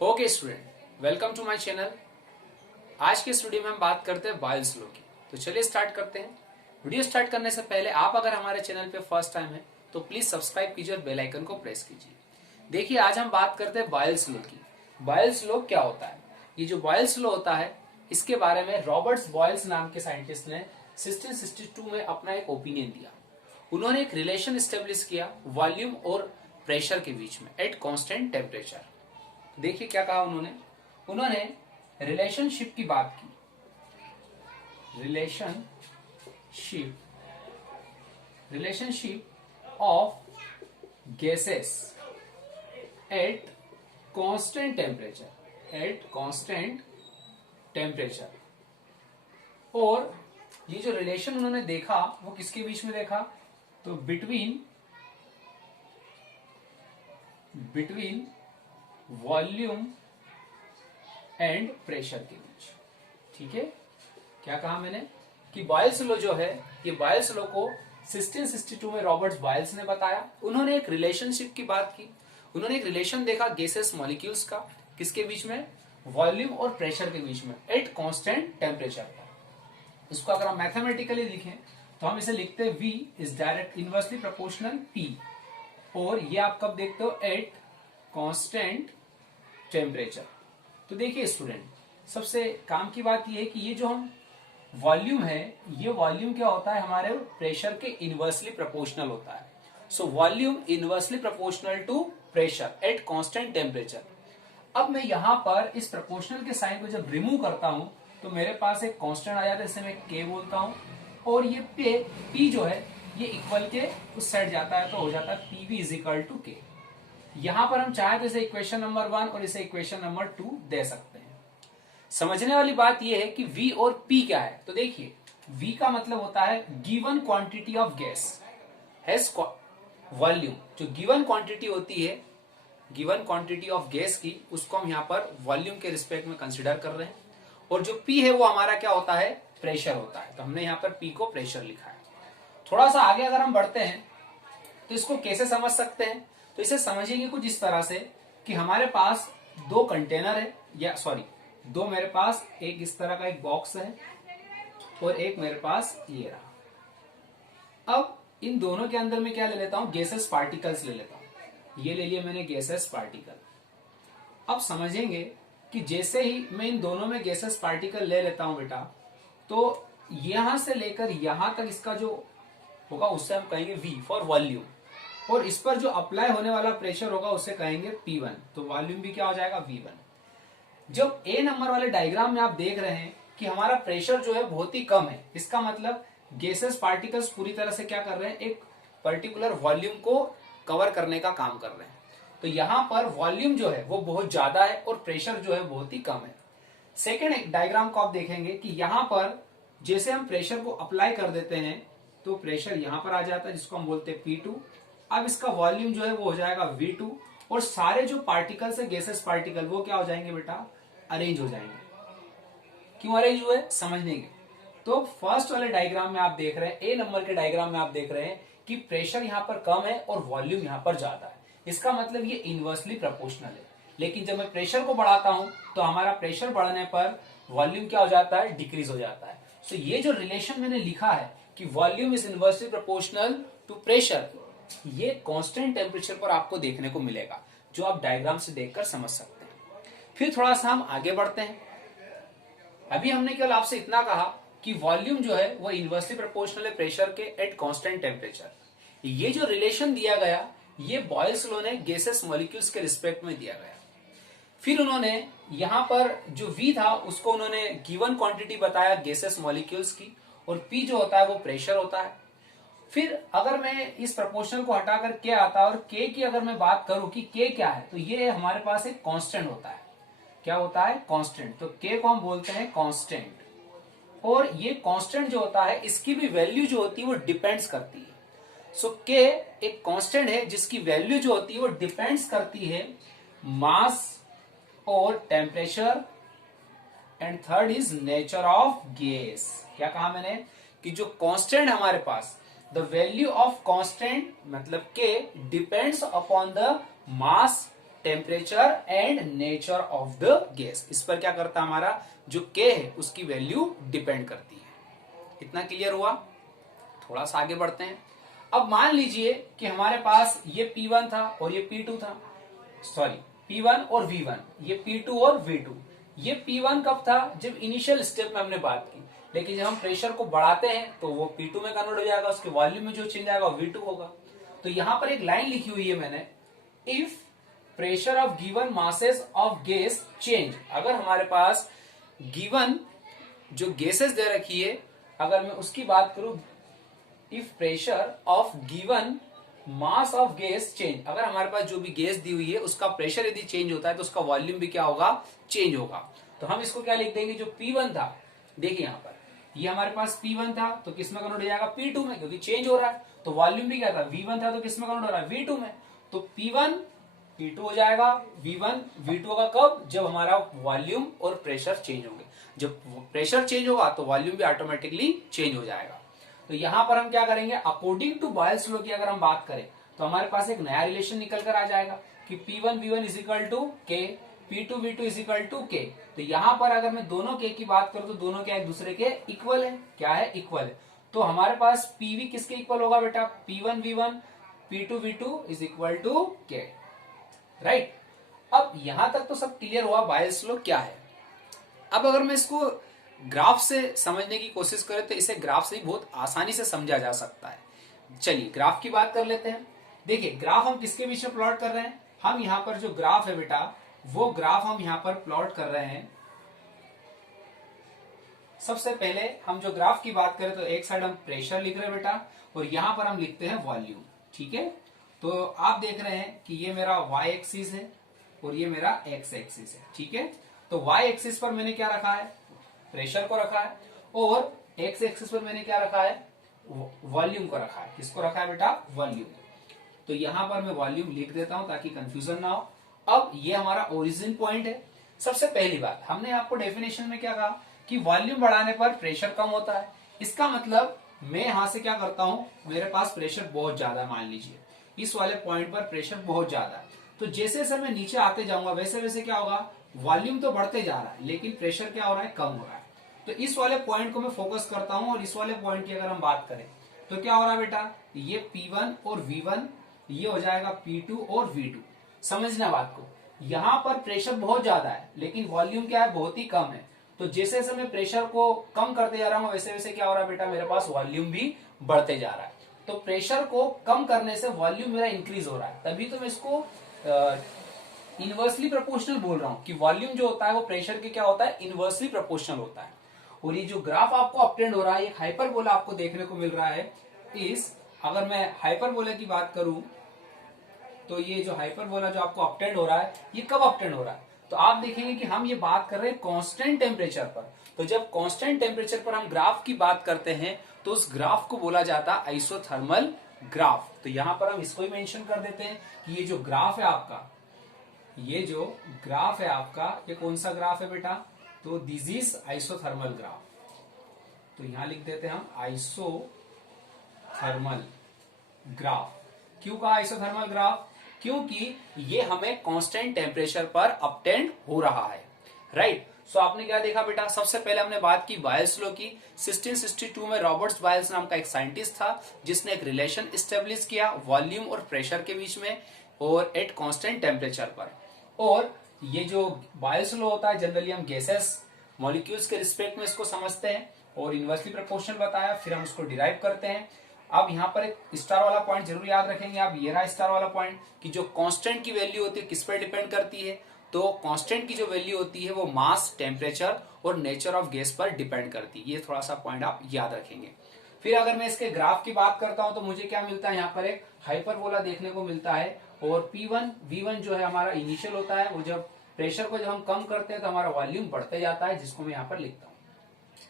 Okay student, welcome to my channel. आज के इस वीडियो में हम बात करते हैं बॉयल्स लॉ की। तो चलिए स्टार्ट करते हैं। वीडियो स्टार्ट करने से पहले आप अगर हमारे चैनल पे फर्स्ट टाइम है तो प्लीज सब्सक्राइब कीजिए और बेल आइकन को प्रेस कीजिए। देखिए, आज हम बात करते हैं बॉयल्स लॉ की। बॉयल्स लॉ क्या होता है? ये जो बॉयल्स लॉ होता है, इसके बारे में रॉबर्ट बॉयल्स नाम के साइंटिस्ट ने 1662 में अपना एक ओपिनियन दिया। उन्होंने एक रिलेशन स्टेब्लिश किया वॉल्यूम और प्रेशर के बीच में एट कांस्टेंट टेम्परेचर। देखिए क्या कहा उन्होंने रिलेशनशिप की बात की। Relationship of gases at constant temperature. और ये जो रिलेशन उन्होंने देखा वो किसके बीच में देखा? तो बिटवीन वॉल्यूम एंड प्रेशर के बीच। ठीक है, क्या कहा मैंने कि बॉयल्स लॉ जो है, ये बॉयल्स लॉ को 1662 में रॉबर्ट बॉयल्स ने बताया। उन्होंने एक रिलेशनशिप की बात की। उन्होंने एक रिलेशन देखा गैसेस मॉलिक्यूल्स का, किसके बीच में? वॉल्यूम और प्रेशर के बीच में एट कांस्टेंट टेम्परेचर। इसको अगर हम मैथमेटिकली लिखें तो हम इसे लिखते हैं V is direct inversely proportional P। और ये आप कब देखते हो? Eight constant temperature. तो देखिए स्टूडेंट, सबसे काम की बात यह है कि ये जो हम वॉल्यूम है, ये वॉल्यूम क्या होता है? हमारे प्रेशर के इनवर्सली प्रोपोर्शनल होता है। So volume inversely proportional to pressure at constant temperature. अब मैं यहां पर इस प्रोपोर्शनल के साइन को जब रिमूव करता हूं तो मेरे पास एक कांस्टेंट आ जाता है, इसे मैं K बोलता हूं। और ये P जो है ये इक्वल के उस साइड जाता है तो हो जाता है PV is equal to K। यहां पर हम चाहे तो इसे इक्वेशन नंबर 1 और इसे इक्वेशन नंबर 2 दे सकते हैं। समझने वाली बात यह है कि V और P क्या है। तो देखिए, V का मतलब होता है given quantity of gas has volume. जो गिवन क्वांटिटी होती है, गिवन क्वांटिटी ऑफ गैस की, उसको हम यहां पर वॉल्यूम के रिस्पेक्ट में कंसिडर कर रहे हैं। और जो P है वो हमारा क्या होता है? प्रेशर होता है। तो हमने यहां पर P को प्रेशर लिखा है। थोड़ा सा आगे अगर हम बढ़ते हैं तो इसको कैसे समझ सकते हैं? तो इसे समझेंगे कुछ इस तरह से कि हमारे पास दो कंटेनर है, या सॉरी दो, मेरे पास एक इस तरह का एक बॉक्स है और एक मेरे पास ये रहा। अब इन दोनों के अंदर मैं क्या ले लेता हूं? गैसेस पार्टिकल्स ले लेता हूं। ये ले लिए मैंने गैसेस पार्टिकल। अब समझेंगे कि जैसे ही मैं इन दोनों में गैसेस पार्टिकल ले लेता हूं बेटा, तो यहां से लेकर यहां तक इसका जो होगा उससे हम कहेंगे V फॉर वॉल्यूम। और इस पर जो अप्लाई होने वाला प्रेशर होगा उसे कहेंगे P1। तो वॉल्यूम भी क्या हो जाएगा? V1। जब A नंबर वाले डायग्राम में आप देख रहे हैं कि हमारा प्रेशर जो है बहुत ही कम है, इसका मतलब गैसेस पार्टिकल्स पूरी तरह से क्या कर रहे हैं? एक पर्टिकुलर वॉल्यूम को कवर करने का काम कर रहे हैं। तो यहां पर वॉल्यूम जो है वो बहुत ज्यादा है और प्रेशर जो है बहुत ही कम है। सेकेंड डायग्राम को आप देखेंगे कि यहां पर जैसे हम प्रेशर को अप्लाई कर देते हैं तो प्रेशर यहां पर आ जाता है, जिसको हम बोलते हैं P2। अब इसका वॉल्यूम जो है वो हो जाएगा V2। और सारे जो पार्टिकल्स है, गैसेस पार्टिकल, वो क्या हो जाएंगे बेटा? अरेंज हो जाएंगे। क्यों अरेंज हुए? समझने के। तो फर्स्ट वाले डायग्राम में आप देख रहे हैं, A नंबर के डायग्राम में आप देख रहे हैं कि प्रेशर यहां पर कम है और वॉल्यूम यहां पर ज्यादा है। इसका मतलब ये इनवर्सली प्रोपोर्शनल है। लेकिन जब मैं प्रेशर को बढ़ाता हूं तो हमारा प्रेशर बढ़ने पर वॉल्यूम क्या हो जाता है? डिक्रीज हो जाता है। तो ये जो रिलेशन मैंने लिखा है कि volume is inversely proportional to pressure, ये कांस्टेंट टेम्परेचर पर आपको देखने को मिलेगा, जो आप डायग्राम से देखकर समझ सकते हैं। फिर थोड़ा सा हम आगे बढ़ते हैं। अभी हमने केवल आपसे इतना कहा कि वॉल्यूम जो है वो इनवर्सली प्रोपोर्शनल है प्रेशर के एट कांस्टेंट टेम्परेचर। ये जो रिलेशन दिया गया, ये बॉयल्स लॉ ने गैसेस मॉलिक्यूल्स के रिस्पेक्ट में दिया गया। फिर उन्होंने यहां पर जो V था उसको उन्होंने गिवन क्वांटिटी बताया गैसेस मॉलिक्यूल्स की, और P जो होता है वो प्रेशर होता है। फिर अगर मैं इस प्रोपोर्शनल को हटाकर K आता है और K की अगर मैं बात करूं कि K क्या है, तो ये हमारे पास एक कांस्टेंट होता है। क्या होता है? कांस्टेंट। तो K को हम बोलते हैं कांस्टेंट। और ये कांस्टेंट जो होता है, इसकी भी वैल्यू जो होती है वो डिपेंड्स करती है। सो K एक कांस्टेंट है जिसकी वैल्यू जो होती है वो डिपेंड्स करती है मास और temperature, and third is nature of gas. क्या कहा मैंने? कि जो कांस्टेंट हमारे पास, द वैल्यू ऑफ कांस्टेंट मतलब K depends upon the mass temperature and nature of the gas. इस पर क्या करता है, हमारा जो K है उसकी वैल्यू डिपेंड करती है। इतना क्लियर हुआ? थोड़ा सा आगे बढ़ते हैं। अब मान लीजिए कि हमारे पास ये P1 था और ये P2 था, सॉरी P1 और V1, ये P2 और V2। ये P1 कब था, जब इनिशियल स्टेप में हमने बात की, लेकिन जब हम प्रेशर को बढ़ाते हैं तो वो P2 में कन्वर्ट हो जाएगा, उसके वॉल्यूम में जो चेंज आएगा वो V2 होगा। तो यहां पर एक लाइन लिखी हुई है मैंने, if pressure of given masses of gas change. अगर हमारे पास गिवन जो गैसेस दे रखी है, अगर मैं उसकी बात करूं, if pressure of given mass of gas change, अगर हमारे पास जो भी गैस दी हुई है उसका प्रेशर यदि चेंज होता है तो उसका वॉल्यूम भी क्या होगा, चेंज होगा। तो हम इसको क्या लिख देंगे, जो P1 था, देखिए यहां पर ये हमारे पास P1 था तो किस में कन्वर्ट हो जाएगा, P2 में, क्योंकि चेंज हो रहा है। तो वॉल्यूम भी क्या था, V1 था तो किस में कन्वर्ट हो रहा है, V2 में। तो P1 P2 हो जाएगा, V1 V2 होगा कब, जब हमारा वॉल्यूम और प्रेशर चेंज होंगे। जब प्रेशर चेंज होगा तो वॉल्यूम भी ऑटोमेटिकली चेंज हो जाएगा। तो यहां पर हम क्या करेंगे, अकॉर्डिंग टू बॉयल्स लॉ की अगर हम बात करें तो हमारे पास एक नया रिलेशन निकल कर आ जाएगा कि P1 V1 is equal to K, P2 V2 is equal to K। तो यहां पर अगर मैं दोनों K की बात करूं तो दोनों क्या एक दूसरे के इक्वल है, क्या है, इक्वल है। तो हमारे पास PV किसके इक्वल होगा बेटा, P1 V1 P2 V2 is equal to K, right. अब यहां तक तो सब क्लियर हुआ बॉयल्स लॉ क्या है। अब अगर मैं इसको ग्राफ से समझने की कोशिश करें तो इसे ग्राफ से ही बहुत आसानी से समझा जा सकता है। चलिए ग्राफ की बात कर लेते हैं। देखिए ग्राफ हम किसके बीच में प्लॉट कर रहे हैं, हम यहां पर जो ग्राफ है बेटा, वो ग्राफ हम यहां पर प्लॉट कर रहे हैं। सबसे पहले हम जो ग्राफ की बात करें तो एक साइड हम प्रेशर लिख रहे हैं बेटा, और यहां पर हम लिखते हैं वॉल्यूम, ठीक है। तो आप देख रहे हैं कि ये मेरा y एक्सिस है और ये मेरा x एक्सिस है, ठीक है। तो y एक्सिस पर मैंने क्या रखा है, प्रेशर को रखा है, और x एक्सिस पर मैंने क्या रखा है, वॉल्यूम को रखा है। किसको रखा है बेटा, वॉल्यूम। तो यहां पर मैं वॉल्यूम लिख देता हूं ताकि कंफ्यूजन ना हो। अब ये हमारा ओरिजिन पॉइंट है। सबसे पहली बात, हमने आपको डेफिनेशन में क्या कहा कि वॉल्यूम बढ़ाने पर प्रेशर कम होता है। इसका मतलब मैं यहां से क्या करता हूं, मेरे पास प्रेशर बहुत ज्यादा है, मान लीजिए इस वाले पॉइंट पर प्रेशर बहुत ज्यादा है, तो जैसे जैसे मैं नीचे आते जाऊंगा वैसे वैसे क्या होगा, वॉल्यूम तो बढ़ते जा रहा है लेकिन प्रेशर क्या हो रहा है, कम हो रहा है। तो इस वाले पॉइंट को मैं फोकस करता हूं, और इस वाले पॉइंट की अगर हम बात करें तो क्या हो रहा है बेटा, ये P1 और V1, ये हो जाएगा P2 और V2। समझना बात को, यहां पर प्रेशर बहुत ज्यादा है लेकिन वॉल्यूम क्या है, बहुत ही कम है। तो जैसे जैसे मैं प्रेशर को कम करते जा रहा हूं वैसे वैसे क्या हो रहा है बेटा, मेरे पास वॉल्यूम भी बढ़ते जा रहा है। तो प्रेशर को कम करने से वॉल्यूम मेरा इंक्रीज हो रहा है, तभी तो मैं इसको इनवर्सली प्रोपोर्शनल बोल रहा हूं कि वॉल्यूम जो होता है वो प्रेशर के क्या होता है, इनवर्सली प्रोपोर्शनल होता है। और ये जो ग्राफ आपको अपट्रेंड हो रहा है, ये हाइपरबोला आपको देखने को मिल रहा है। अगर मैं हाइपरबोला की बात करूं तो ये जो हाइपरबोला जो आपको अपट्रेंड हो रहा है, ये कब अपट्रेंड हो रहा है, तो आप देखेंगे कि हम ये बात कर रहे हैं कांस्टेंट टेम्परेचर पर। तो जब कांस्टेंट टेम्परेचर पर हम ग्राफ की बात करते हैं तो उस ग्राफ को बोला जाता है आइसोथर्मल ग्राफ। तो यहां पर हम इसको ही मेंशन कर देते हैं कि ये जो ग्राफ है आपका, ये जो ग्राफ है आपका, ये कौन सा ग्राफ है बेटा, तो दिस इज आइसोथर्मल ग्राफ। तो यहां लिख देते हैं हम आइसोथर्मल ग्राफ। क्यों कहा आइसोथर्मल ग्राफ, क्योंकि ये हमें कांस्टेंट टेम्परेचर पर अपटेंड हो रहा है, राइट। सो आपने क्या देखा बेटा, सबसे पहले हमने बात की बॉयल्स लॉ की। 1662 में रॉबर्ट बॉयल्स नाम का एक साइंटिस्ट था जिसने एक रिलेशन स्टेब्लिश किया वॉल्यूम और प्रेशर के बीच में, और एट कांस्टेंट टेम्परेचर पर। और ये जो बॉयल्स लॉ होता है, जनरली हम गैसेस मॉलिक्यूल्स के रिस्पेक्ट में इसको समझते हैं, और इनवर्सली प्रोपोर्शनल बताया, फिर हम उसको डिराइव करते हैं। अब यहाँ पर एक स्टार वाला पॉइंट जरूर याद रखेंगे आप, ये रहा स्टार वाला पॉइंट, कि जो कांस्टेंट की वैल्यू होती है किस पर डिपेंड करती है, तो कांस्टेंट की जो वैल्यू होती है वो मास, टेम्परेचर और नेचर ऑफ गैस पर डिपेंड करती है। ये थोड़ा सा पॉइंट आप याद रखेंगे। फिर अगर मैं इसके ग्राफ की बात करता हूं तो मुझे क्या मिलता है, यहाँ पर एक हाइपरबोला देखने को मिलता है, और P1 V1 जो है हमारा इनिशियल होता है, वो जब प्रेशर को जब हम कम करते हैं तो हमारा वॉल्यूम बढ़ते जाता है, जिसको मैं यहाँ पर लिखता हूँ।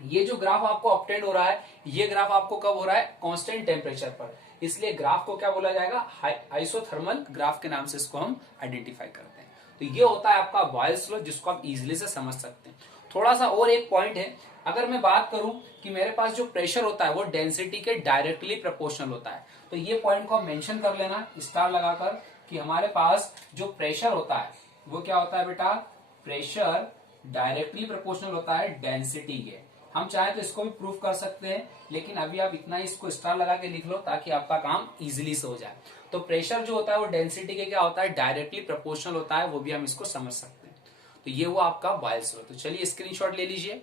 ये जो ग्राफ आपको अपटेंड हो रहा है, ये ग्राफ आपको कब हो रहा है, कांस्टेंट टेम्परेचर पर, इसलिए ग्राफ को क्या बोला जाएगा, आइसोथर्मल ग्राफ के नाम से इसको हम आइडेंटिफाई करते हैं। तो ये होता है आपका बॉयल्स लॉ, जिसको आप इजीली से समझ सकते हैं। थोड़ा सा और एक पॉइंट है, अगर मैं बात करूं कि मेरे पास जो प्रेशर होता है वो डेंसिटी के डायरेक्टली प्रोपोर्शनल होता है, तो ये पॉइंट को आप मेंशन कर लेना स्टार लगाकर। कि हमारे पास जो प्रेशर होता है वो क्या होता है बेटा, प्रेशर डायरेक्टली प्रोपोर्शनल होता है डेंसिटी के। हम चाहे तो इसको भी प्रूफ कर सकते हैं, लेकिन अभी आप इतना ही इसको स्टार लगा के लिख लो ताकि आपका काम इजीली से हो जाए। तो प्रेशर जो होता है वो डेंसिटी के क्या होता है, डायरेक्टली प्रोपोर्शनल होता है, वो भी हम इसको समझ सकते हैं। तो ये हुआ आपका बॉयल्स लॉ। तो चलिए स्क्रीनशॉट ले लीजिए।